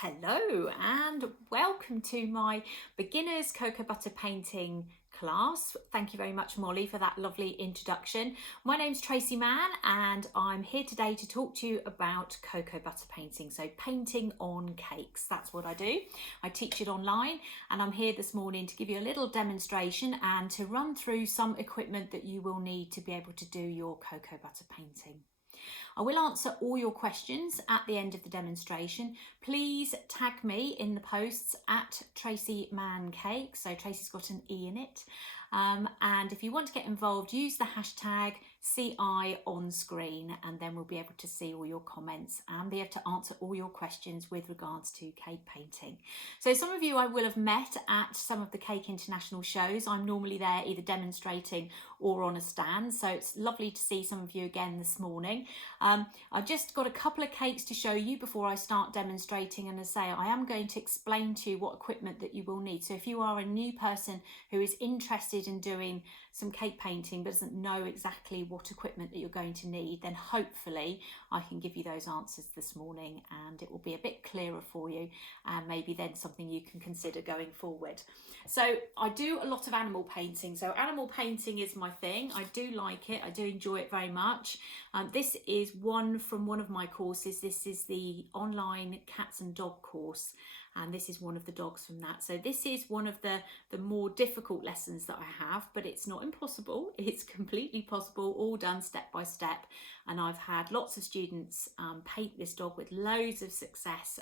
Hello and welcome to my beginners cocoa butter painting class. Thank you very much, Molly, for that lovely introduction. My name's Tracy Mann and I'm here today to talk to you about cocoa butter painting. So painting on cakes, that's what I do. I teach it online and I'm here this morning to give you a little demonstration and to run through some equipment that you will need to be able to do your cocoa butter painting. I will answer all your questions at the end of the demonstration. Please tag me in the posts at Tracy Mann Cake. So Tracy's got an E in it. And if you want to get involved, use the hashtag CI on screen and then we'll be able to see all your comments and be able to answer all your questions with regards to cake painting. So some of you I will have met at some of the Cake International shows. I'm normally there either demonstrating or on a stand, so it's lovely to see some of you again this morning. I've just got a couple of cakes to show you before I start demonstrating, and as I say, I am going to explain to you what equipment that you will need. So if you are a new person who is interested in doing some cake painting but doesn't know exactly what equipment that you're going to need, then hopefully I can give you those answers this morning and it will be a bit clearer for you and maybe then something you can consider going forward. So I do a lot of animal painting. So animal painting is my thing. I do like it. I do enjoy it very much. This is one from one of my courses. This is the online cats and dog course. And this is one of the dogs from that. So this is one of the more difficult lessons that I have, but it's not impossible. It's completely possible, all done step by step. And I've had lots of students paint this dog with loads of success.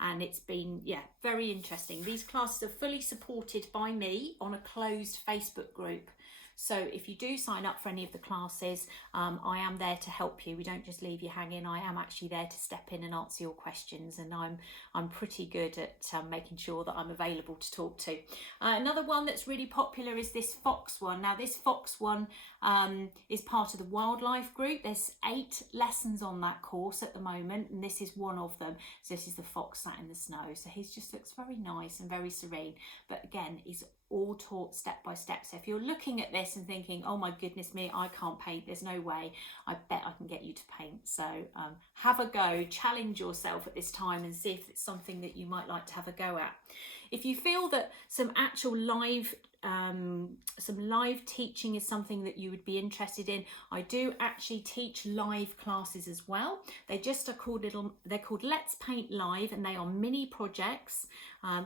And it's been, very interesting. These classes are fully supported by me on a closed Facebook group. So if you do sign up for any of the classes, I am there to help you. We don't just leave you hanging. I am actually there to step in and answer your questions, and I'm pretty good at making sure that I'm available to talk to. Another one that's really popular is this fox one. Now this fox one is part of the wildlife group. There's 8 lessons on that course at the moment, and this is one of them. So this is the fox sat in the snow. So he just looks very nice and very serene. But again, he's all taught step by step. So if you're looking at this and thinking, oh my goodness me, I can't paint, there's no way, I bet I can get you to paint. So have a go, challenge yourself at this time and see if it's something that you might like to have a go at. If you feel that some actual live teaching is something that you would be interested in, I do actually teach live classes as well. They're called Let's Paint Live, and they are mini projects.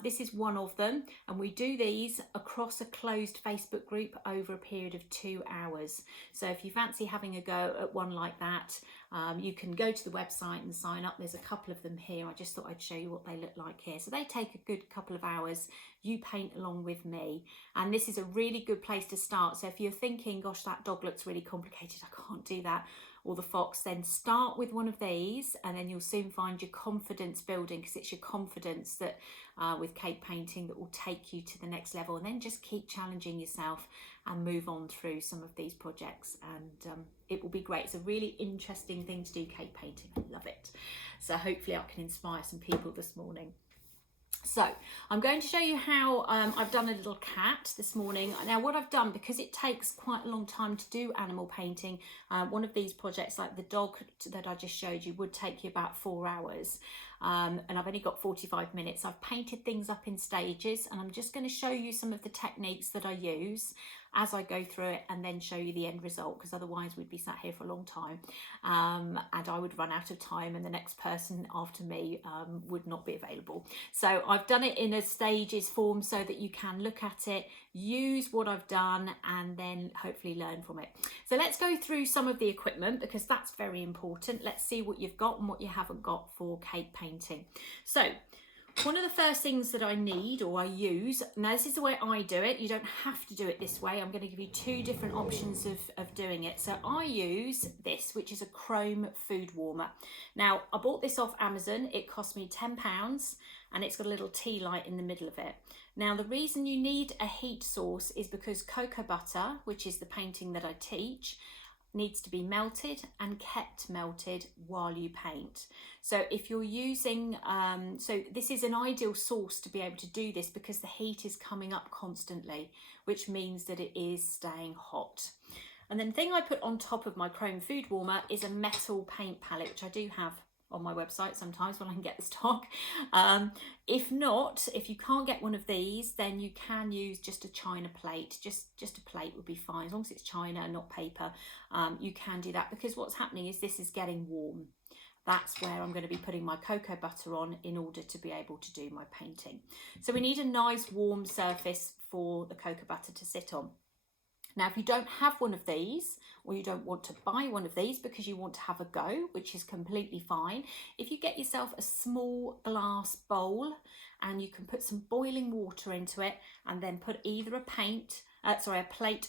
This is one of them, and we do these across a closed Facebook group over a period of 2 hours. So if you fancy having a go at one like that, you can go to the website and sign up. There's a couple of them here. I just thought I'd show you what they look like here. So they take a good couple of hours. You paint along with me, and this is a really good place to start. So if you're thinking, gosh, that dog looks really complicated, I can't do that, or the fox, then start with one of these and then you'll soon find your confidence building, because it's your confidence that with cake painting that will take you to the next level. And then just keep challenging yourself and move on through some of these projects, and it will be great. It's a really interesting thing to do, cake painting. I love it. So hopefully I can inspire some people this morning. So I'm going to show you how I've done a little cat this morning. Now what I've done, because it takes quite a long time to do animal painting, one of these projects like the dog that I just showed you would take you about 4 hours. And I've only got 45 minutes. I've painted things up in stages, and I'm just going to show you some of the techniques that I use as I go through it and then show you the end result, because otherwise we'd be sat here for a long time and I would run out of time and the next person after me would not be available. So I've done it in a stages form so that you can look at it, use what I've done, and then hopefully learn from it. So let's go through some of the equipment, because that's very important. Let's see what you've got and what you haven't got for cake painting. So one of the first things that I need, or I use, now this is the way I do it, you don't have to do it this way. I'm going to give you 2 different options of doing it. So I use this, which is a chrome food warmer. Now I bought this off Amazon. It cost me £10 and it's got a little tea light in the middle of it. Now the reason you need a heat source is because cocoa butter, which is the painting that I teach, needs to be melted and kept melted while you paint. So if you're using, so this is an ideal source to be able to do this, because the heat is coming up constantly, which means that it is staying hot. And then the thing I put on top of my chrome food warmer is a metal paint palette, which I do have on my website sometimes when I can get the stock. If not, if you can't get one of these, then you can use just a china plate. Just a plate would be fine, as long as it's china, not paper. You can do that, because what's happening is this is getting warm. That's where I'm going to be putting my cocoa butter on in order to be able to do my painting. So we need a nice warm surface for the cocoa butter to sit on. Now, if you don't have one of these, or you don't want to buy one of these because you want to have a go, which is completely fine, if you get yourself a small glass bowl and you can put some boiling water into it and then put either a plate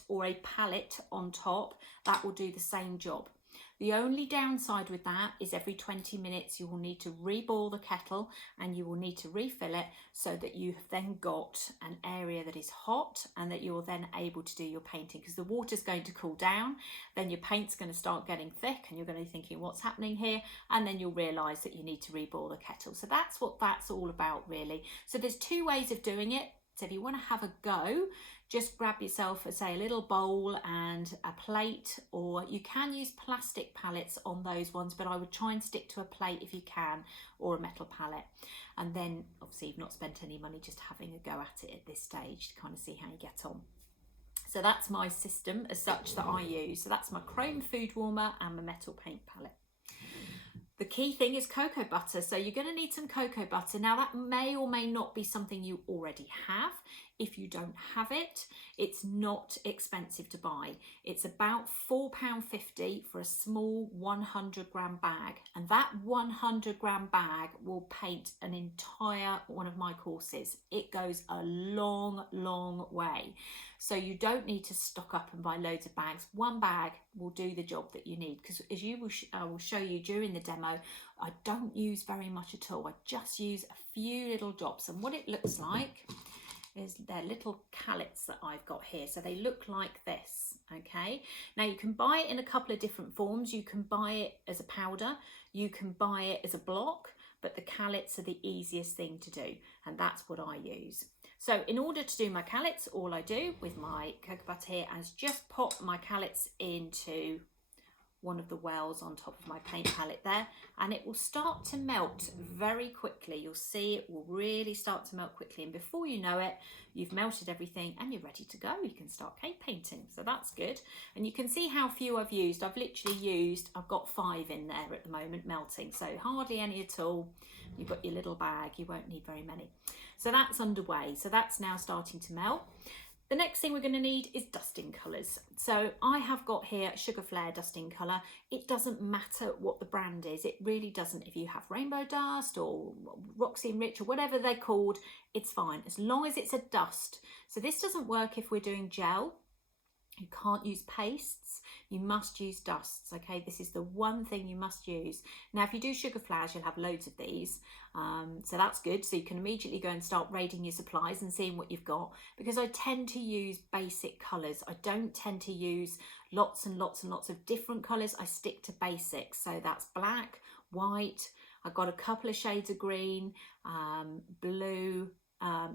or a palette on top, that will do the same job. The only downside with that is every 20 minutes you will need to reboil the kettle and you will need to refill it, so that you have then got an area that is hot and that you're then able to do your painting, because the water's going to cool down, then your paint's going to start getting thick and you're going to be thinking, what's happening here? And then you'll realise that you need to reboil the kettle. So that's what that's all about, really. So there's two ways of doing it. So if you want to have a go, just grab yourself, say, a little bowl and a plate, or you can use plastic palettes on those ones, but I would try and stick to a plate if you can, or a metal palette. And then obviously you've not spent any money, just having a go at it at this stage to kind of see how you get on. So that's my system as such that I use. So that's my chrome food warmer and my metal paint palette. The key thing is cocoa butter. So you're going to need some cocoa butter. Now that may or may not be something you already have. If you don't have it, it's not expensive to buy. It's about £4.50 for a small 100 gram bag. And that 100 gram bag will paint an entire one of my courses. It goes a long, long way. So you don't need to stock up and buy loads of bags. One bag will do the job that you need, because as I will show you during the demo, I don't use very much at all. I just use a few little drops. And what it looks like is they're little callets that I've got here. So they look like this, okay? Now you can buy it in a couple of different forms. You can buy it as a powder, you can buy it as a block, but the callets are the easiest thing to do, and that's what I use. So in order to do my callets, all I do with my cocoa butter here is just pop my callets into one of the wells on top of my paint palette there, and it will start to melt very quickly. You'll see it will really start to melt quickly, and before you know it, you've melted everything and you're ready to go. You can start cake painting, so that's good. And you can see how few I've used. I've got 5 in there at the moment melting, so hardly any at all. You've got your little bag, you won't need very many. So that's underway, so that's now starting to melt. The next thing we're going to need is dusting colours. So I have got here Sugar Flare dusting colour. It doesn't matter what the brand is. It really doesn't. If you have Rainbow Dust or Roxy and Rich or whatever they're called, it's fine, as long as it's a dust. So this doesn't work if we're doing gel. You can't use pastes, you must use dusts, okay? This is the one thing you must use. Now, if you do Sugar Flowers, you'll have loads of these, so that's good. So you can immediately go and start raiding your supplies and seeing what you've got, because I tend to use basic colours. I don't tend to use lots and lots and lots of different colours. I stick to basics, so that's black, white, I've got a couple of shades of green, blue,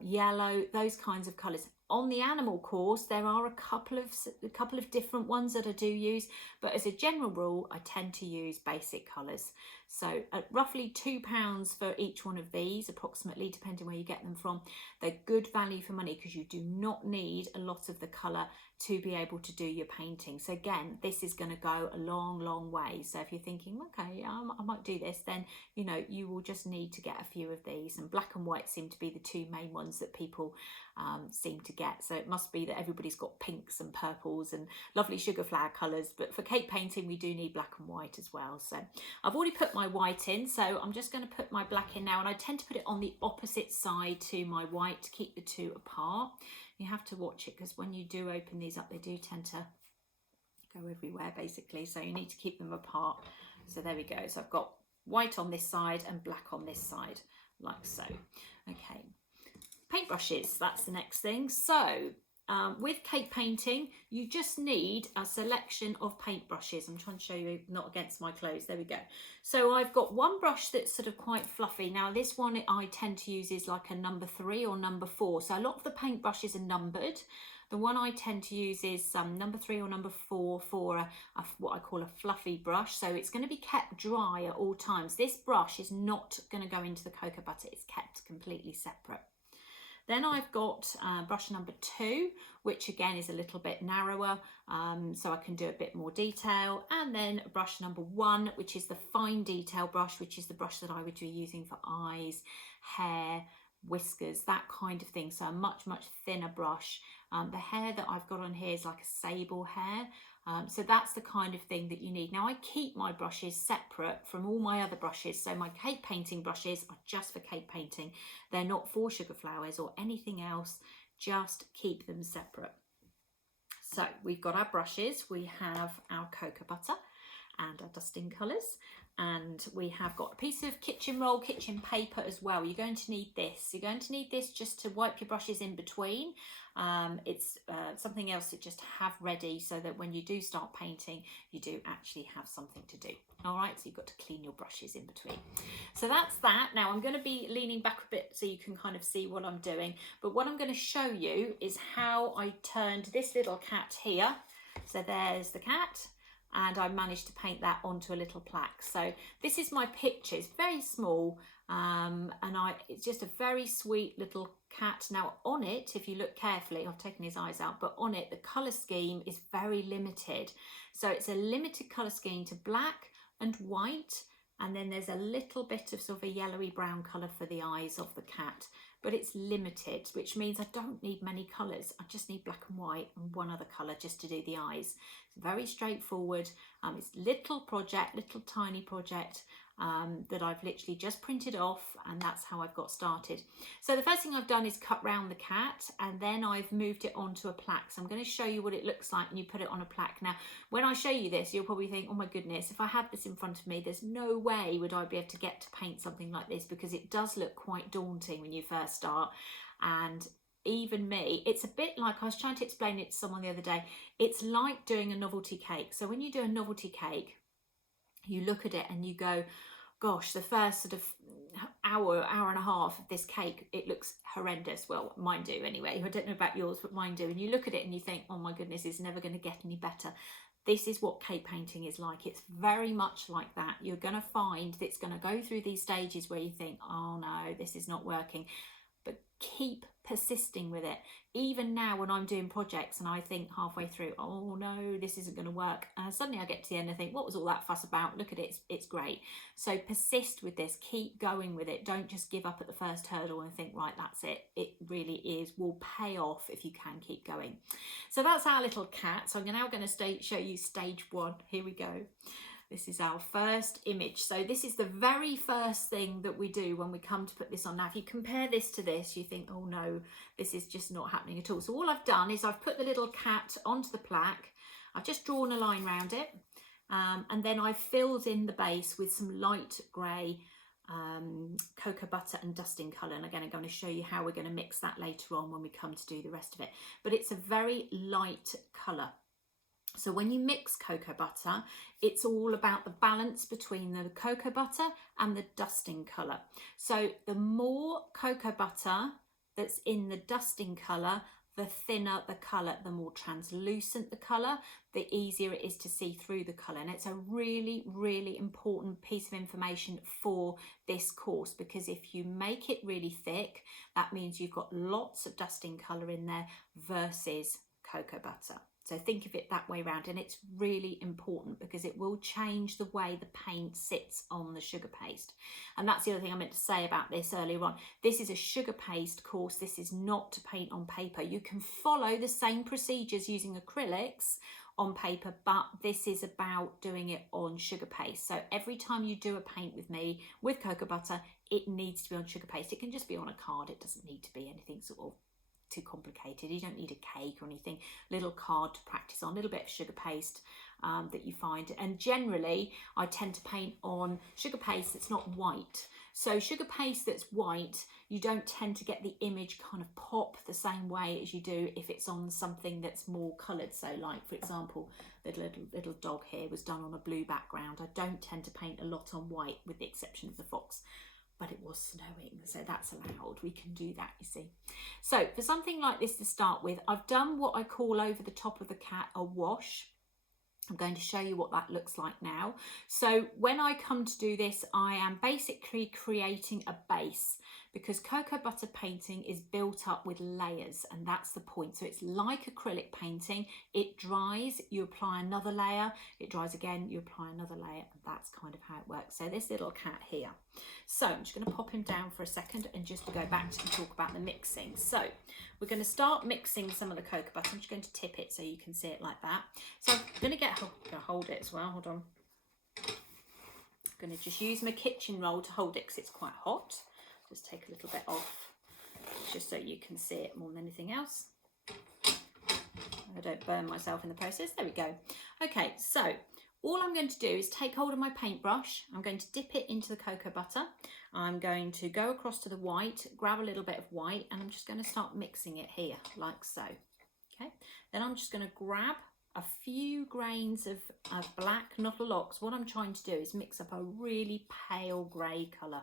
yellow, those kinds of colours. On the animal course, there are a couple of different ones that I do use, but as a general rule, I tend to use basic colours. So at roughly £2 for each one of these, approximately, depending where you get them from. They're good value for money, because you do not need a lot of the colour to be able to do your painting. So again, this is going to go a long, long way. So if you're thinking, okay, I might do this, then you know you will just need to get a few of these. And black and white seem to be the two main ones that people seem to get. So it must be that everybody's got pinks and purples and lovely sugar flower colours, but for cake painting we do need black and white as well. So I've already put my white in, so I'm just going to put my black in now, and I tend to put it on the opposite side to my white to keep the two apart. You have to watch it, because when you do open these up, they do tend to go everywhere basically, so you need to keep them apart. So there we go. So I've got white on this side and black on this side, like so. Okay, paintbrushes, that's the next thing. So with cake painting, you just need a selection of paintbrushes. I'm trying to show you, not against my clothes, there we go. So I've got one brush that's sort of quite fluffy. Now this one I tend to use is like a number 3 or number 4. So a lot of the paintbrushes are numbered, The one I tend to use is number 3 or number 4 for what I call a fluffy brush. So it's going to be kept dry at all times. This brush is not going to go into the cocoa butter. It's kept completely separate. Then I've got brush number 2, which again is a little bit narrower, so I can do a bit more detail. And then brush number 1, which is the fine detail brush, which is the brush that I would be using for eyes, hair, whiskers, that kind of thing. So a much thinner brush. The hair that I've got on here is like a sable hair. So that's the kind of thing that you need. Now I keep my brushes separate from all my other brushes. So my cake painting brushes are just for cake painting. They're not for sugar flowers or anything else. Just keep them separate. So we've got our brushes. We have our cocoa butter and our dusting colours. And we have got a piece of kitchen roll, kitchen paper as well. You're going to need this. You're going to need this just to wipe your brushes in between. It's something else to just have ready so that when you do start painting, you do actually have something to do. All right, so you've got to clean your brushes in between. So that's that. Now I'm going to be leaning back a bit so you can kind of see what I'm doing. But what I'm going to show you is how I turned this little cat here. So there's the cat. And I managed to paint that onto a little plaque. So this is my picture. It's very small, and it's just a very sweet little cat. Now on it, if you look carefully, I've taken his eyes out, but on it the colour scheme is very limited. So it's a limited colour scheme to black and white, and then there's a little bit of sort of a yellowy brown colour for the eyes of the cat. But it's limited, which means I don't need many colours. I just need black and white and one other colour just to do the eyes. It's very straightforward. It's little project, little tiny project that I've literally just printed off, and that's how I've got started. So the first thing I've done is cut round the cat, and then I've moved it onto a plaque. So I'm going to show you what it looks like when you put it on a plaque. Now, when I show you this, you'll probably think, oh my goodness, if I had this in front of me, there's no way would I be able to get to paint something like this, because it does look quite daunting when you first start. And even me, it's a bit like, I was trying to explain it to someone the other day, it's like doing a novelty cake. So when you do a novelty cake, you look at it and you go, gosh, the first sort of hour and a half of this cake, it looks horrendous. Well, mine do anyway. I don't know about yours, but mine do. And you look at it and you think, oh my goodness, it's never going to get any better. This is what cake painting is like. It's very much like that. You're going to find that it's going to go through these stages where you think, oh no, this is not working. But keep persisting with it. Even now when I'm doing projects and I think halfway through, oh no, this isn't going to work, and suddenly I get to the end and think, what was all that fuss about? Look at it, it's great. So persist with this, keep going with it. Don't just give up at the first hurdle and think, right, that's it. It really will pay off if you can keep going. So that's our little cat. So I'm now going to show you stage 1. Here we go. This is our first image. So this is the very first thing that we do when we come to put this on. Now, if you compare this to this, you think, oh no, this is just not happening at all. So all I've done is I've put the little cat onto the plaque. I've just drawn a line around it. And then I've filled in the base with some light grey cocoa butter and dusting colour. And again, I'm going to show you how we're going to mix that later on when we come to do the rest of it. But it's a very light colour. So when you mix cocoa butter, it's all about the balance between the cocoa butter and the dusting colour. So the more cocoa butter that's in the dusting colour, the thinner the colour, the more translucent the colour, the easier it is to see through the colour. And it's a really, really important piece of information for this course, because if you make it really thick, that means you've got lots of dusting colour in there versus cocoa butter. So think of it that way around, and it's really important because it will change the way the paint sits on the sugar paste. And that's the other thing I meant to say about this earlier on. This is a sugar paste course. This is not to paint on paper. You can follow the same procedures using acrylics on paper, but this is about doing it on sugar paste. So every time you do a paint with me with cocoa butter, it needs to be on sugar paste. It can just be on a card. It doesn't need to be anything sort of too complicated. You don't need a cake or anything. Little card to practice on, a little bit of sugar paste that you find. And generally I tend to paint on sugar paste that's not white. So sugar paste that's white, you don't tend to get the image kind of pop the same way as you do if it's on something that's more coloured. So like, for example, the little dog here was done on a blue background. I don't tend to paint a lot on white with the exception of the fox. but it was snowing, so that's allowed. We can do that, you see. So for something like this to start with, I've done what I call over the top of the cat a wash. I'm going to show you what that looks like now. So when I come to do this, I am basically creating a base, because cocoa butter painting is built up with layers, and that's the point. So it's like acrylic painting. It dries, you apply another layer, it dries again, you apply another layer, and that's kind of how it works. So this little cat here. So I'm just going to pop him down for a second and just to go back to talk about the mixing. So we're going to start mixing some of the cocoa butter. I'm just going to tip it so you can see it like that. So I'm going to hold it as well. Hold on. I'm going to just use my kitchen roll to hold it because it's quite hot. Just take a little bit off just so you can see it more than anything else. I don't burn myself in the process. There we go. Okay, so all I'm going to do is take hold of my paintbrush. I'm going to dip it into the cocoa butter. I'm going to go across to the white, grab a little bit of white, and I'm just going to start mixing it here, like so. Okay, then I'm just going to grab a few grains of black, not a lot, because what I'm trying to do is mix up a really pale grey colour.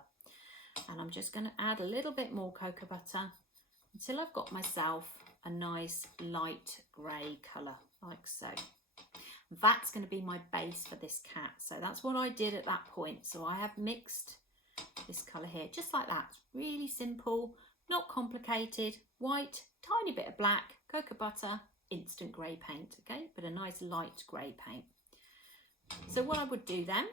And I'm just going to add a little bit more cocoa butter until I've got myself a nice light grey colour, like so. That's going to be my base for this cat. So that's what I did at that point. So I have mixed this colour here, just like that. Really simple, not complicated. White, tiny bit of black, cocoa butter, instant grey paint, okay? But a nice light grey paint. So what I would do then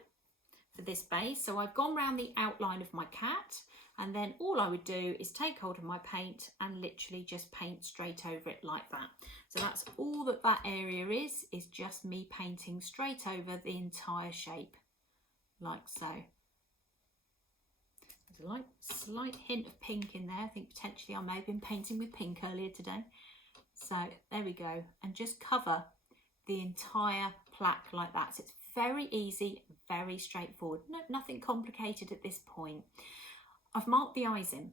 for this base, so I've gone round the outline of my cat, and then all I would do is take hold of my paint and literally just paint straight over it like that. So that's all that area is just me painting straight over the entire shape, like so. There's a slight hint of pink in there. I think potentially I may have been painting with pink earlier today. So there we go, and just cover the entire plaque like that. So it's very easy, very straightforward. No, nothing complicated at this point. I've marked the eyes in.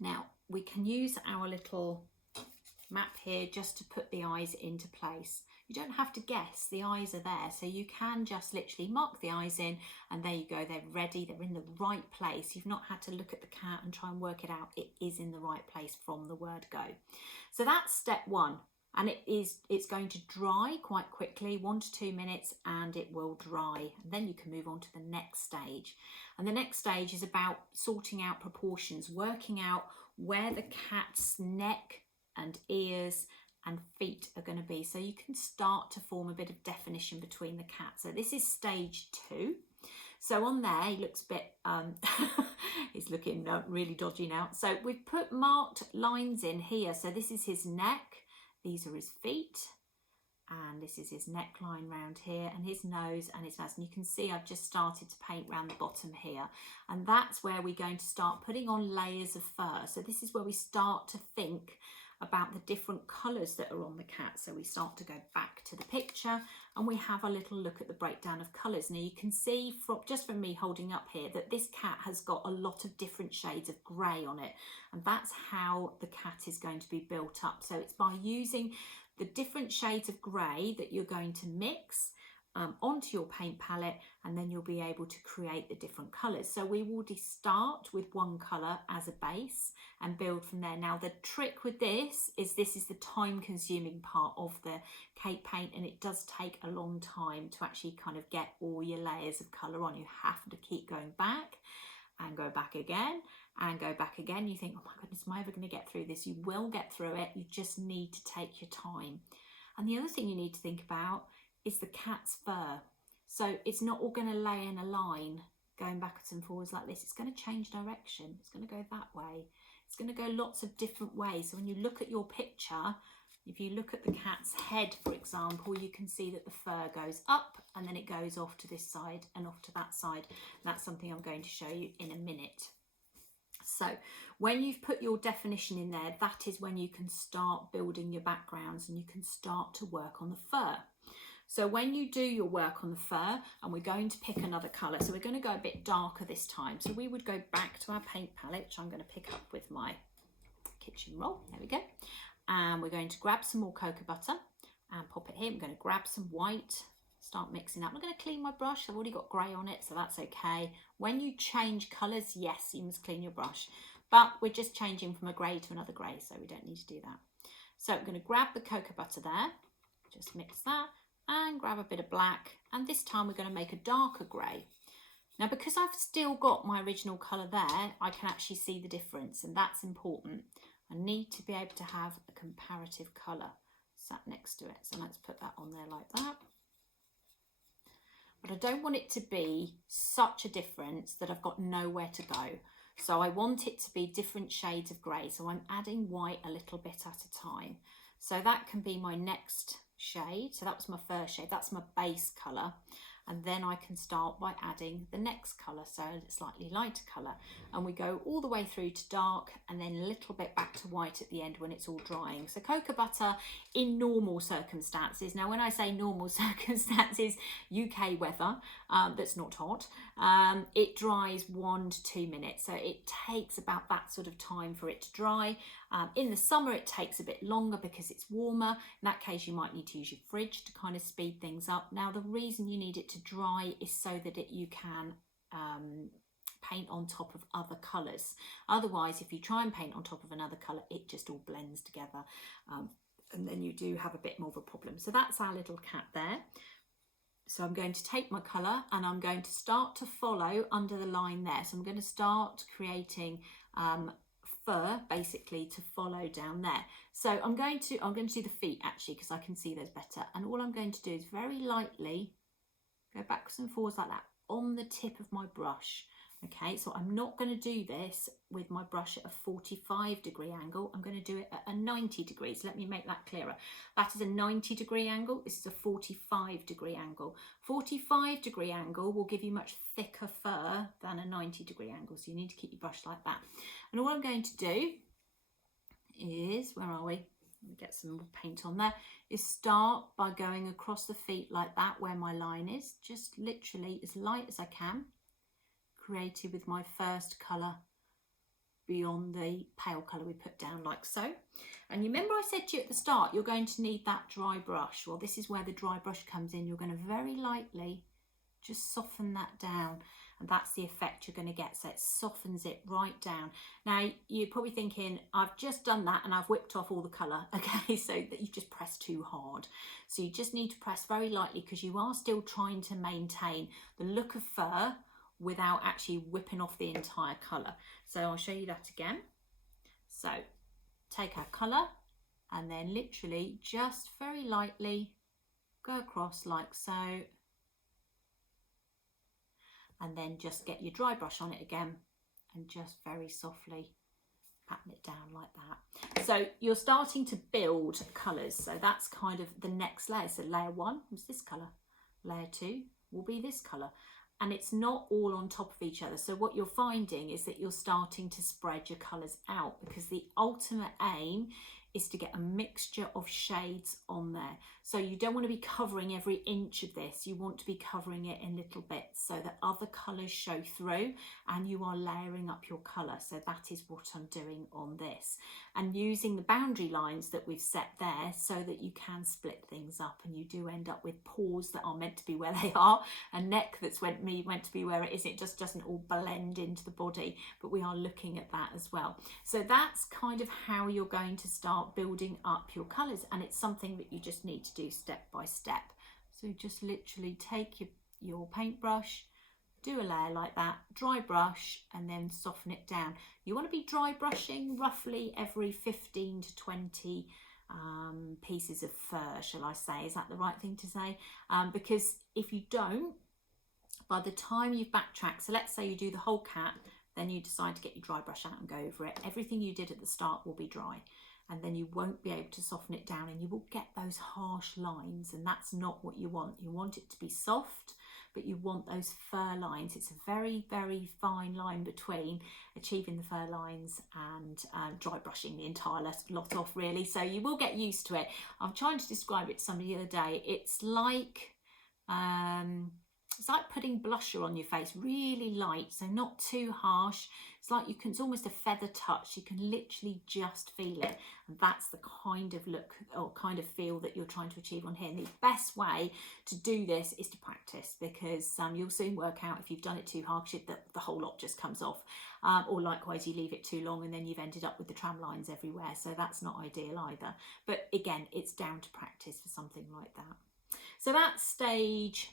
Now we can use our little map here just to put the eyes into place. You don't have to guess, the eyes are there, so you can just literally mark the eyes in, and there you go, they're ready, they're in the right place. You've not had to look at the cat and try and work it out. It is in the right place from the word go. So that's step one, and it's going to dry quite quickly, 1 to 2 minutes, and it will dry. And then you can move on to the next stage. And the next stage is about sorting out proportions, working out where the cat's neck and ears and feet are going to be, so you can start to form a bit of definition between the cat. So this is stage 2. So on there, he looks a bit, he's looking really dodgy now. So we've put marked lines in here. So this is his neck, these are his feet, and this is his neckline round here, and his nose and his nose. And you can see I've just started to paint around the bottom here, and that's where we're going to start putting on layers of fur. So this is where we start to think about the different colours that are on the cat. So we start to go back to the picture and we have a little look at the breakdown of colours. Now you can see just from me holding up here that this cat has got a lot of different shades of grey on it, and that's how the cat is going to be built up. So it's by using the different shades of grey that you're going to mix onto your paint palette, and then you'll be able to create the different colours. So we will start with one colour as a base and build from there. Now the trick with this is the time consuming part of the cake paint, and it does take a long time to actually kind of get all your layers of colour on. You have to keep going back and go back again and go back again. You think, oh my goodness, am I ever going to get through this? You will get through it. You just need to take your time. And the other thing you need to think about is the cat's fur. So it's not all going to lay in a line going backwards and forwards like this. It's going to change direction. It's going to go that way. It's going to go lots of different ways. So when you look at your picture, if you look at the cat's head, for example, you can see that the fur goes up and then it goes off to this side and off to that side. And that's something I'm going to show you in a minute. So when you've put your definition in there, that is when you can start building your backgrounds and you can start to work on the fur. So when you do your work on the fur, and we're going to pick another colour, so we're going to go a bit darker this time. So we would go back to our paint palette, which I'm going to pick up with my kitchen roll. There we go. And we're going to grab some more cocoa butter and pop it here. We're going to grab some white, start mixing up. I'm going to clean my brush. I've already got grey on it, so that's okay. When you change colours, yes, you must clean your brush, but we're just changing from a grey to another grey, so we don't need to do that. So I'm going to grab the cocoa butter there, just mix that, and grab a bit of black, and this time we're going to make a darker grey. Now, because I've still got my original colour there, I can actually see the difference, and that's important. I need to be able to have a comparative colour sat next to it. So let's put that on there like that. But I don't want it to be such a difference that I've got nowhere to go. So I want it to be different shades of grey. So I'm adding white a little bit at a time. So that can be my next shade. So that was my first shade. That's my base colour. And then I can start by adding the next colour, so a slightly lighter colour. And we go all the way through to dark and then a little bit back to white at the end when it's all drying. So cocoa butter in normal circumstances, now when I say normal circumstances, UK weather, that's not hot, it dries 1 to 2 minutes. So it takes about that sort of time for it to dry. In the summer it takes a bit longer because it's warmer. In that case you might need to use your fridge to kind of speed things up. Now the reason you need it to dry is so that you can paint on top of other colours. Otherwise, if you try and paint on top of another colour, it just all blends together, and then you do have a bit more of a problem. So that's our little cat there. So I'm going to take my colour and I'm going to start to follow under the line there. So I'm going to start creating fur basically to follow down there. So I'm going to do the feet actually, because I can see those better. And all I'm going to do is very lightly go backwards and forwards like that on the tip of my brush. Okay, so I'm not going to do this with my brush at a 45-degree angle. I'm going to do it at a 90 degrees. Let me make that clearer. That is a 90-degree angle. This is a 45-degree angle. 45-degree angle will give you much thicker fur than a 90-degree angle. So you need to keep your brush like that. And all I'm going to do is, where are we? Get some more paint on there, is start by going across the feet like that where my line is, just literally as light as I can, created with my first colour beyond the pale colour we put down like so. And you remember I said to you at the start you're going to need that dry brush. Well, this is where the dry brush comes in. You're going to very lightly just soften that down, and that's the effect you're going to get. So it softens it right down. Now you're probably thinking I've just done that and I've whipped off all the colour. Okay, so that you've just pressed too hard. So you just need to press very lightly because you are still trying to maintain the look of fur without actually whipping off the entire colour. So I'll show you that again. So take our colour and then literally just very lightly go across like so, and then just get your dry brush on it again and just very softly pattern it down like that. So you're starting to build colours. So that's kind of the next layer. So layer 1 was this colour, layer 2 will be this colour, and it's not all on top of each other. So what you're finding is that you're starting to spread your colours out, because the ultimate aim is to get a mixture of shades on there. So you don't want to be covering every inch of this. You want to be covering it in little bits so that other colours show through and you are layering up your colour. So that is what I'm doing on this, and using the boundary lines that we've set there so that you can split things up and you do end up with paws that are meant to be where they are, a neck that's meant to be where it isn't. It just doesn't all blend into the body, but we are looking at that as well. So that's kind of how you're going to start building up your colours, and it's something that you just need to do step by step. So just literally take your paintbrush, do a layer like that, dry brush, and then soften it down. You want to be dry brushing roughly every 15 to 20 pieces of fur, shall I say? Is that the right thing to say? Because if you don't, by the time you've backtracked, so let's say you do the whole cat, then you decide to get your dry brush out and go over it, everything you did at the start will be dry, and then you won't be able to soften it down and you will get those harsh lines, and that's not what you want. You want it to be soft, but you want those fur lines. It's a very, very fine line between achieving the fur lines and dry brushing the entire lot off, really. So you will get used to it. I'm trying to describe it to somebody the other day. It's like it's like putting blusher on your face, really light, so not too harsh. It's like it's almost a feather touch. You can literally just feel it. And that's the kind of look or kind of feel that you're trying to achieve on here. And the best way to do this is to practice, because you'll soon work out if you've done it too harsh that the whole lot just comes off. Or likewise, you leave it too long and then you've ended up with the tram lines everywhere. So that's not ideal either. But again, it's down to practice for something like that. So that's stage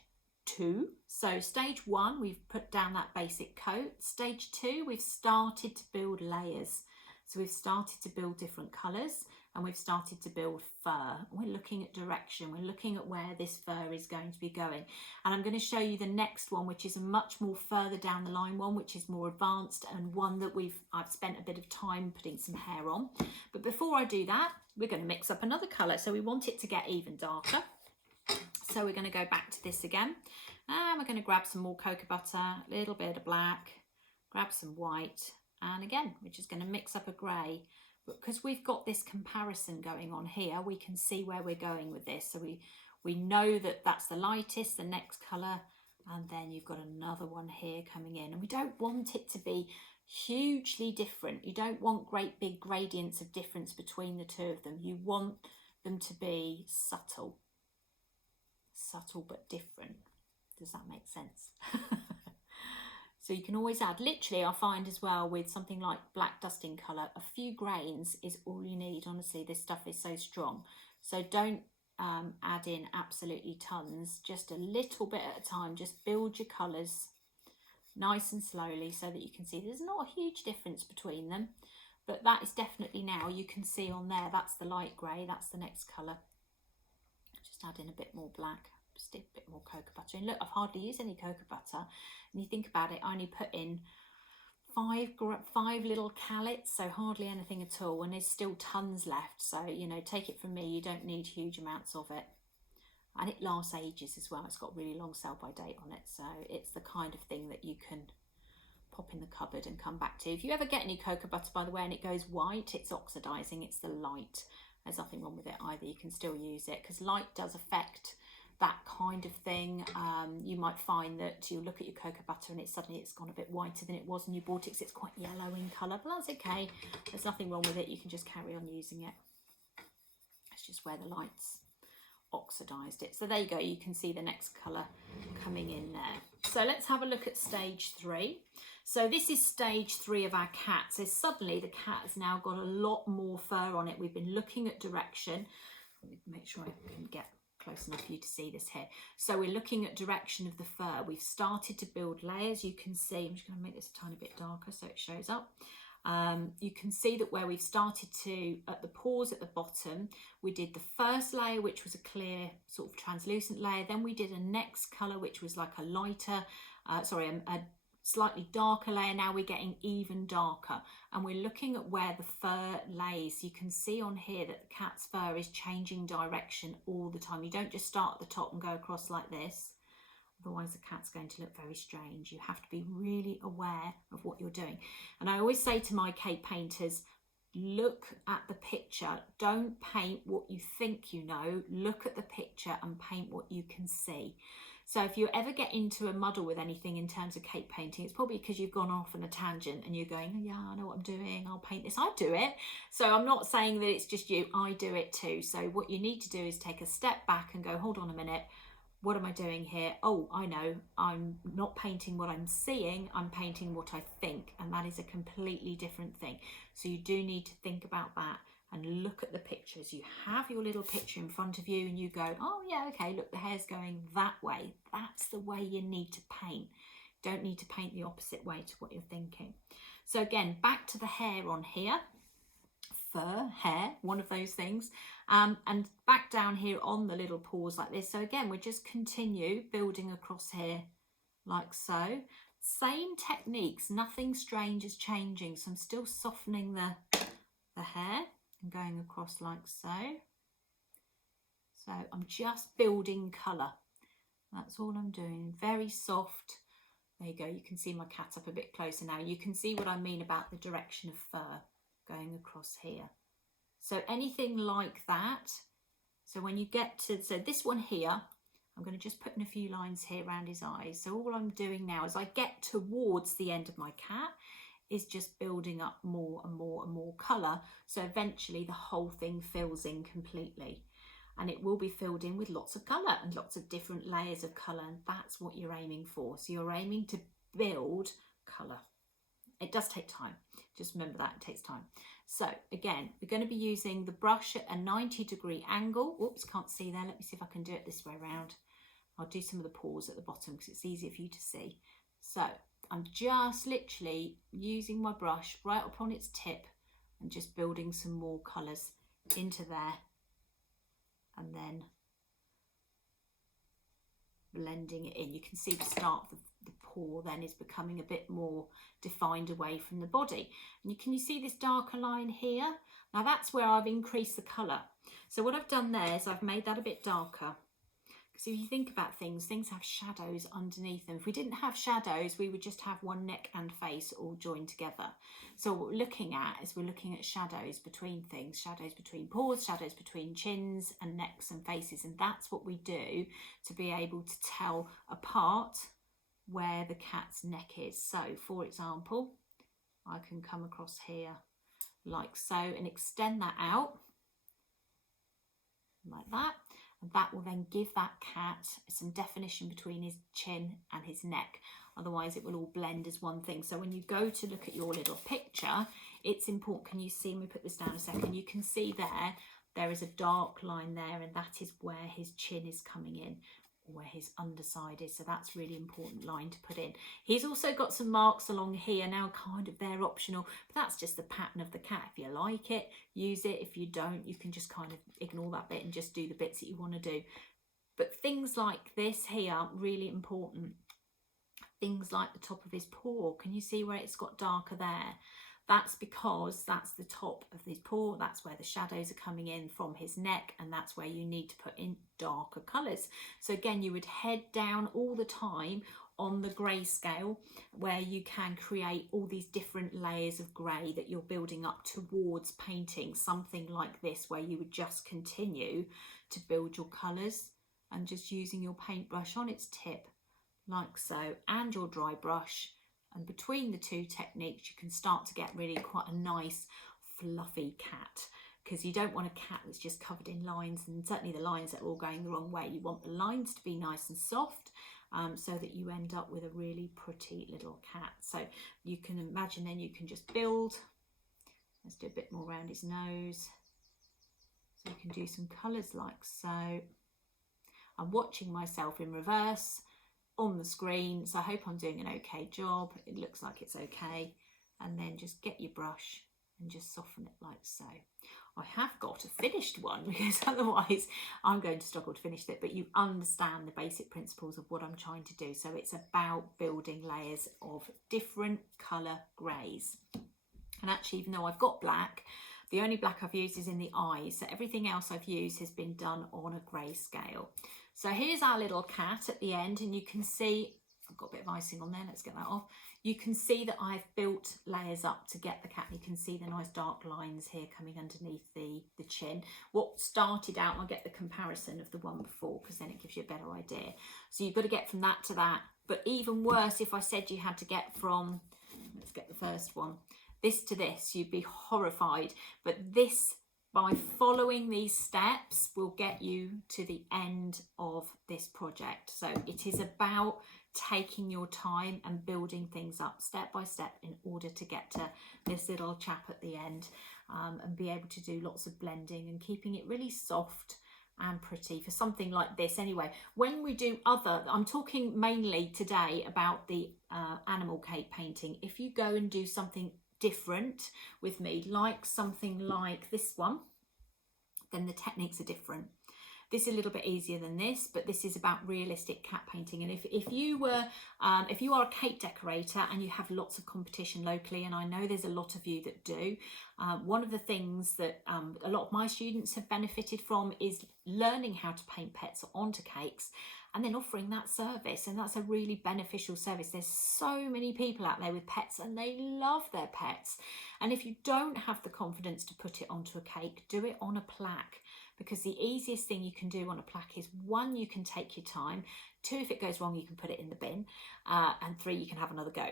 2. So stage 1, we've put down that basic coat. Stage 2, we've started to build layers. So we've started to build different colours and we've started to build fur. We're looking at direction. We're looking at where this fur is going to be going. And I'm going to show you the next one, which is a much more further down the line one, which is more advanced and one that I've spent a bit of time putting some hair on. But before I do that, we're going to mix up another colour. So we want it to get even darker. So we're going to go back to this again, and we're going to grab some more cocoa butter, a little bit of black, grab some white, and again we're just going to mix up a grey. But because we've got this comparison going on here, we can see where we're going with this. So we know that that's the lightest, the next colour, and then you've got another one here coming in, and we don't want it to be hugely different. You don't want great big gradients of difference between the two of them. You want them to be subtle but different. Does that make sense? So you can always add, literally I find as well with something like black dusting colour, a few grains is all you need. Honestly, this stuff is so strong. So don't add in absolutely tons, just a little bit at a time. Just build your colours nice and slowly so that you can see there's not a huge difference between them. But that is definitely, now you can see on there, that's the light grey, that's the next colour. Just add in a bit more black. Just a bit more cocoa butter, and look, I've hardly used any cocoa butter, and you think about it, I only put in five little callets, so hardly anything at all, and there's still tons left. So you know, take it from me, you don't need huge amounts of it, and it lasts ages as well. It's got really long sell by date on it, so it's the kind of thing that you can pop in the cupboard and come back to. If you ever get any cocoa butter, by the way, and it goes white, it's oxidizing, it's the light. There's nothing wrong with it either, you can still use it, because light does affect that kind of thing. You might find that you look at your cocoa butter and it's gone a bit whiter than it was when you bought it, because it's quite yellow in colour, but that's okay. There's nothing wrong with it. You can just carry on using it. It's just where the light's oxidised it. So there you go. You can see the next colour coming in there. So let's have a look at stage 3. So this is stage 3 of our cat. So suddenly the cat has now got a lot more fur on it. We've been looking at direction. Let me make sure I can get close enough for you to see this here. So we're looking at direction of the fur. We've started to build layers. You can see, I'm just going to make this a tiny bit darker so it shows up. You can see that where we've started to, at the paws at the bottom, we did the first layer, which was a clear sort of translucent layer. Then we did a next colour, which was like a lighter, a slightly darker layer. Now we're getting even darker, and we're looking at where the fur lays. You can see on here that the cat's fur is changing direction all the time. You don't just start at the top and go across like this, otherwise the cat's going to look very strange. You have to be really aware of what you're doing. And I always say to my cape painters, look at the picture, don't paint what you think you know, look at the picture and paint what you can see. So if you ever get into a muddle with anything in terms of cape painting, it's probably because you've gone off on a tangent and you're going, oh, yeah, I know what I'm doing, I'll paint this, I do it. So I'm not saying that it's just you, I do it too. So what you need to do is take a step back and go, hold on a minute, what am I doing here? Oh, I know, I'm not painting what I'm seeing, I'm painting what I think, and that is a completely different thing. So you do need to think about that and look at the pictures. You have your little picture in front of you and you go, oh yeah, okay, look, the hair's going that way. That's the way you need to paint. Don't need to paint the opposite way to what you're thinking. So again, back to the hair on here. Fur, hair, one of those things. And back down here on the little paws like this. So again, we just continue building across here like so. Same techniques, nothing strange is changing. So I'm still softening the hair and going across like so. So I'm just building colour. That's all I'm doing, very soft. There you go, you can see my cat up a bit closer now. You can see what I mean about the direction of fur going across here. So anything like that. So when you get to, so this one here, I'm going to just put in a few lines here around his eyes. So all I'm doing now as I get towards the end of my cat is just building up more and more and more colour. So eventually the whole thing fills in completely. And it will be filled in with lots of colour and lots of different layers of colour. And that's what you're aiming for. So you're aiming to build colour. It does take time. Just remember that, it takes time. So again, we're going to be using the brush at a 90-degree angle. Whoops, can't see there. Let me see if I can do it this way around. I'll do some of the paws at the bottom because it's easier for you to see. So I'm just literally using my brush right up on its tip and just building some more colours into there, and then blending it in. You can see the start of the paw then is becoming a bit more defined away from the body. And you see this darker line here? Now that's where I've increased the colour. So what I've done there is I've made that a bit darker. Because if you think about things have shadows underneath them. If we didn't have shadows, we would just have one neck and face all joined together. So what we're looking at is we're looking at shadows between things, shadows between paws, shadows between chins and necks and faces. And that's what we do to be able to tell apart where the cat's neck is. So for example, I can come across here like so and extend that out like that. And that will then give that cat some definition between his chin and his neck. Otherwise it will all blend as one thing. So when you go to look at your little picture, it's important. Can you see, let me put this down a second. You can see there is a dark line there, and that is where his chin is coming in, where his underside is. So that's really important line to put in. He's also got some marks along here now, kind of they're optional, but that's just the pattern of the cat. If you like it, use it. If you don't, you can just kind of ignore that bit and just do the bits that you want to do. But things like this here are really important. Things like the top of his paw. Can you see where it's got darker there? That's because that's the top of his paw, that's where the shadows are coming in from his neck, and that's where you need to put in darker colours. So again, you would head down all the time on the grey scale, where you can create all these different layers of grey that you're building up towards painting something like this, where you would just continue to build your colours and just using your paintbrush on its tip like so, and your dry brush. And between the two techniques, you can start to get really quite a nice fluffy cat, because you don't want a cat that's just covered in lines, and certainly the lines that are all going the wrong way. You want the lines to be nice and soft, so that you end up with a really pretty little cat. So you can imagine then you can just build. Let's do a bit more around his nose. So you can do some colours like so. I'm watching myself in reverse on the screen, so I hope I'm doing an okay job. It looks like it's okay. And then just get your brush and just soften it like so. I have got a finished one, because otherwise I'm going to struggle to finish it, but you understand the basic principles of what I'm trying to do. So it's about building layers of different colour greys. And actually, even though I've got black, the only black I've used is in the eyes. So everything else I've used has been done on a grey scale. So here's our little cat at the end, and you can see, I've got a bit of icing on there, let's get that off. You can see that I've built layers up to get the cat. You can see the nice dark lines here coming underneath the chin. What started out, I'll get the comparison of the one before, because then it gives you a better idea. So you've got to get from that to that. But even worse, if I said you had to get from, let's get the first one, this to this, you'd be horrified. But this, by following these steps, will get you to the end of this project. So it is about taking your time and building things up step by step in order to get to this little chap at the end, and be able to do lots of blending and keeping it really soft and pretty for something like this. Anyway, when we do other, I'm talking mainly today about the animal cake painting. If you go and do something different with me, like something like this one, then the techniques are different. This is a little bit easier than this, but this is about realistic cat painting. And if you are a cake decorator and you have lots of competition locally, and I know there's a lot of you that do, one of the things that a lot of my students have benefited from is learning how to paint pets onto cakes and then offering that service. And that's a really beneficial service. There's so many people out there with pets and they love their pets. And if you don't have the confidence to put it onto a cake, do it on a plaque, because the easiest thing you can do on a plaque is, one, you can take your time, two, if it goes wrong, you can put it in the bin, and three, you can have another go.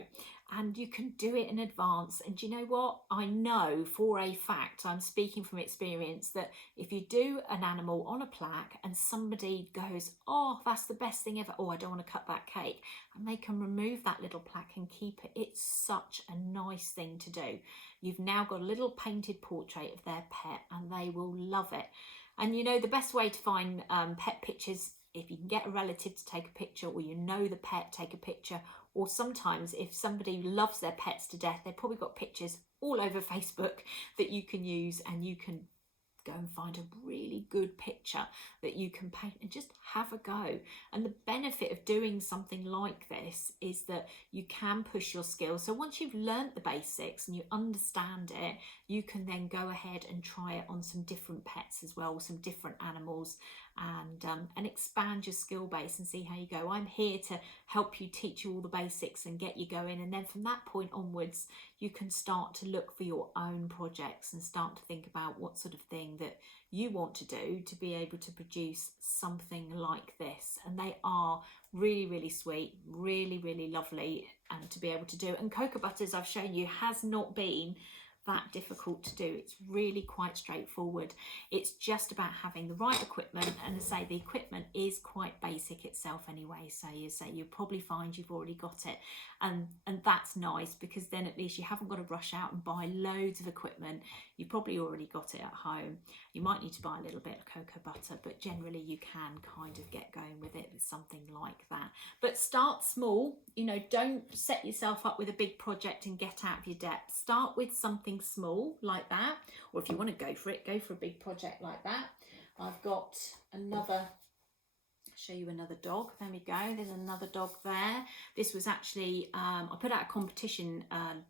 And you can do it in advance. And do you know what? I know for a fact, I'm speaking from experience, that if you do an animal on a plaque and somebody goes, oh, that's the best thing ever, oh, I don't want to cut that cake, and they can remove that little plaque and keep it, it's such a nice thing to do. You've now got a little painted portrait of their pet and they will love it. And you know, the best way to find pet pictures, if you can get a relative to take a picture, or you know the pet, take a picture. Or sometimes if somebody loves their pets to death, they've probably got pictures all over Facebook that you can use, and you can go and find a really good picture that you can paint and just have a go. And the benefit of doing something like this is that you can push your skills. So once you've learnt the basics and you understand it, you can then go ahead and try it on some different pets as well, some different animals, and expand your skill base and see how you go. I'm here to help you, teach you all the basics and get you going, and then from that point onwards you can start to look for your own projects and start to think about what sort of thing that you want to do to be able to produce something like this. And they are really, really sweet, really, really lovely, and to be able to do. And cocoa butter, as I've shown you, has not been that difficult to do. It's really quite straightforward. It's just about having the right equipment, and as I say, the equipment is quite basic itself anyway, so you'll probably find you've already got it, and that's nice, because then at least you haven't got to rush out and buy loads of equipment. You've probably already got it at home. You might need to buy a little bit of cocoa butter, but generally you can kind of get going with it with something like that. But start small, you know, don't set yourself up with a big project and get out of your depth. Start with something small like that, or if you want to go for it, go for a big project like that. I've got another, I'll show you another dog. There we go, there's another dog there. This was actually I put out a competition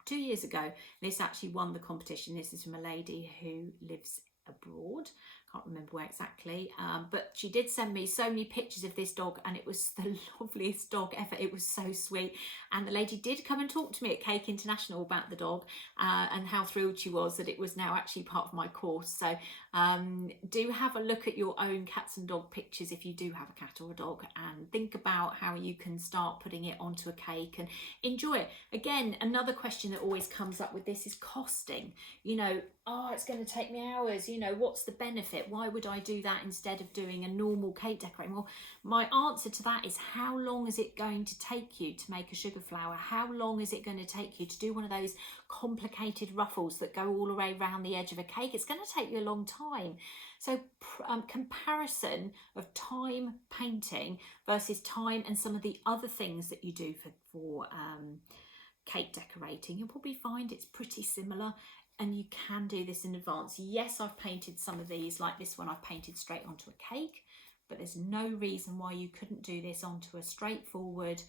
2 years ago. This actually won the competition. This is from a lady who lives abroad, can't remember where exactly, but she did send me so many pictures of this dog, and it was the loveliest dog ever. It was so sweet, and the lady did come and talk to me at Cake International about the dog, and how thrilled she was that it was now actually part of my course. So do have a look at your own cats and dog pictures if you do have a cat or a dog, and think about how you can start putting it onto a cake and enjoy it. Again, another question that always comes up with this is costing. You know, oh, it's going to take me hours, you know, what's the benefit? Why would I do that instead of doing a normal cake decorating? Well, my answer to that is, how long is it going to take you to make a sugar flower? How long is it going to take you to do one of those complicated ruffles that go all the way around the edge of a cake? It's going to take you a long time. So comparison of time painting versus time and some of the other things that you do for cake decorating, you'll probably find it's pretty similar. And you can do this in advance. Yes, I've painted some of these, like this one I've painted straight onto a cake, but there's no reason why you couldn't do this onto a straightforward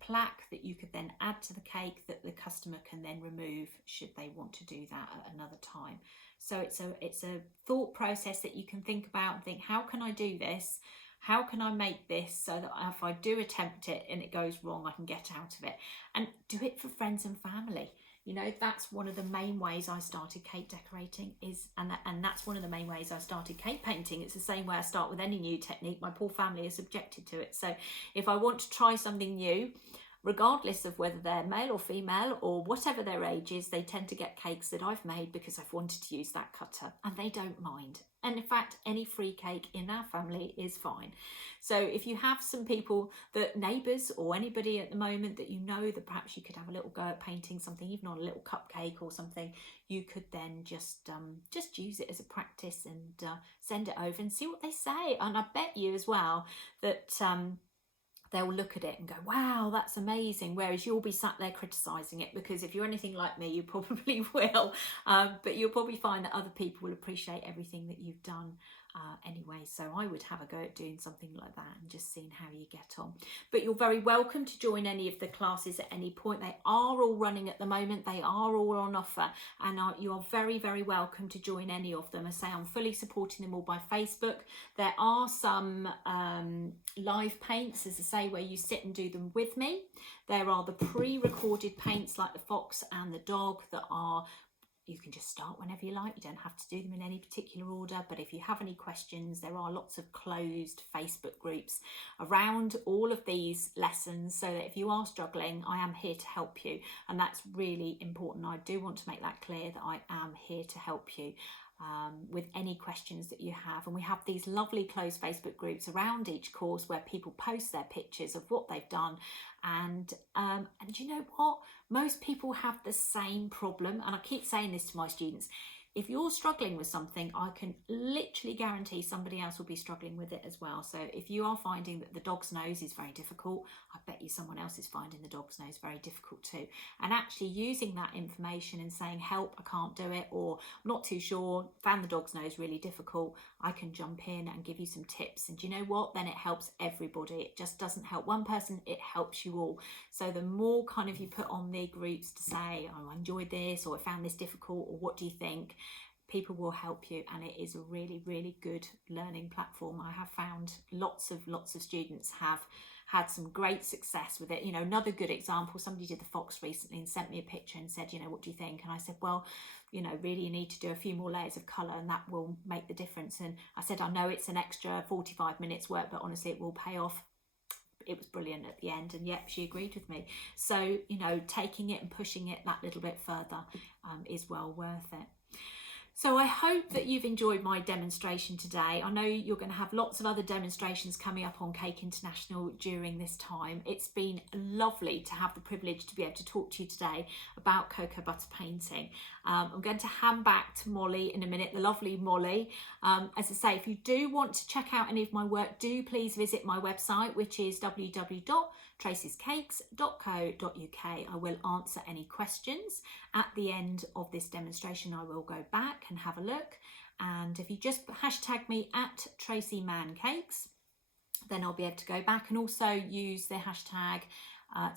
plaque that you could then add to the cake, that the customer can then remove should they want to do that at another time. So it's a thought process that you can think about and think, how can I do this? How can I make this so that if I do attempt it and it goes wrong, I can get out of it? And do it for friends and family. You know, that's one of the main ways I started cake decorating, and that's one of the main ways I started cake painting. It's the same way I start with any new technique. My poor family is subjected to it. So if I want to try something new, regardless of whether they're male or female or whatever their age is, they tend to get cakes that I've made because I've wanted to use that cutter, and they don't mind. And in fact, any free cake in our family is fine. So if you have some people, that neighbours or anybody at the moment that you know that perhaps you could have a little go at painting something, even on a little cupcake or something, you could then just use it as a practice and send it over and see what they say. And I bet you as well that they'll look at it and go, wow, that's amazing. Whereas you'll be sat there criticising it, because if you're anything like me, you probably will. But you'll probably find that other people will appreciate everything that you've done anyway. So I would have a go at doing something like that and just seeing how you get on. But you're very welcome to join any of the classes at any point. They are all running at the moment. They are all on offer, and you are very, very welcome to join any of them. I say I'm fully supporting them all by Facebook. There are some live paints, as I say, where you sit and do them with me. There are the pre-recorded paints like the fox and the dog that are you can just start whenever you like. You don't have to do them in any particular order, but if you have any questions, there are lots of closed Facebook groups around all of these lessons, so that if you are struggling, I am here to help you, and that's really important. I do want to make that clear, that I am here to help you with any questions that you have. And we have these lovely closed Facebook groups around each course where people post their pictures of what they've done, and you know what, most people have the same problem, and I keep saying this to my students. If you're struggling with something, I can literally guarantee somebody else will be struggling with it as well. So if you are finding that the dog's nose is very difficult, I bet you someone else is finding the dog's nose very difficult too. And actually using that information and saying, help, I can't do it, or I'm not too sure, found the dog's nose really difficult, I can jump in and give you some tips. And do you know what? Then it helps everybody. It just doesn't help one person, it helps you all. So the more kind of you put on the groups to say, oh, I enjoyed this, or I found this difficult, or what do you think? People will help you, and it is a really, really good learning platform. I have found lots of students have had some great success with it. You know, another good example, somebody did the fox recently and sent me a picture and said, you know, what do you think? And I said, well, you know, really you need to do a few more layers of colour, and that will make the difference. And I said, I know it's an extra 45 minutes work, but honestly it will pay off. It was brilliant at the end, and yep, she agreed with me. So, you know, taking it and pushing it that little bit further is well worth it. So I hope that you've enjoyed my demonstration today. I know you're going to have lots of other demonstrations coming up on Cake International during this time. It's been lovely to have the privilege to be able to talk to you today about cocoa butter painting. I'm going to hand back to Molly in a minute, the lovely Molly. As I say, if you do want to check out any of my work, do please visit my website, which is www.tracyscakes.co.uk. I will answer any questions. At the end of this demonstration, I will go back and have a look. And if you just hashtag me at TracyManCakes, then I'll be able to go back and also use the hashtag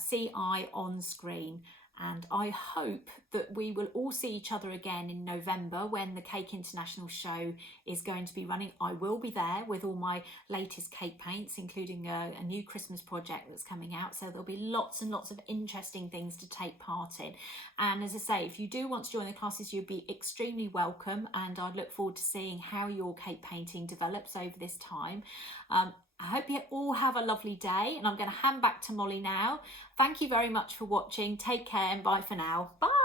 CI on screen. And I hope that we will all see each other again in November when the Cake International show is going to be running. I will be there with all my latest cake paints, including a new Christmas project that's coming out. So there'll be lots and lots of interesting things to take part in. And as I say, if you do want to join the classes, you'll be extremely welcome. And I look forward to seeing how your cake painting develops over this time. I hope you all have a lovely day, and I'm going to hand back to Molly now. Thank you very much for watching. Take care and bye for now. Bye.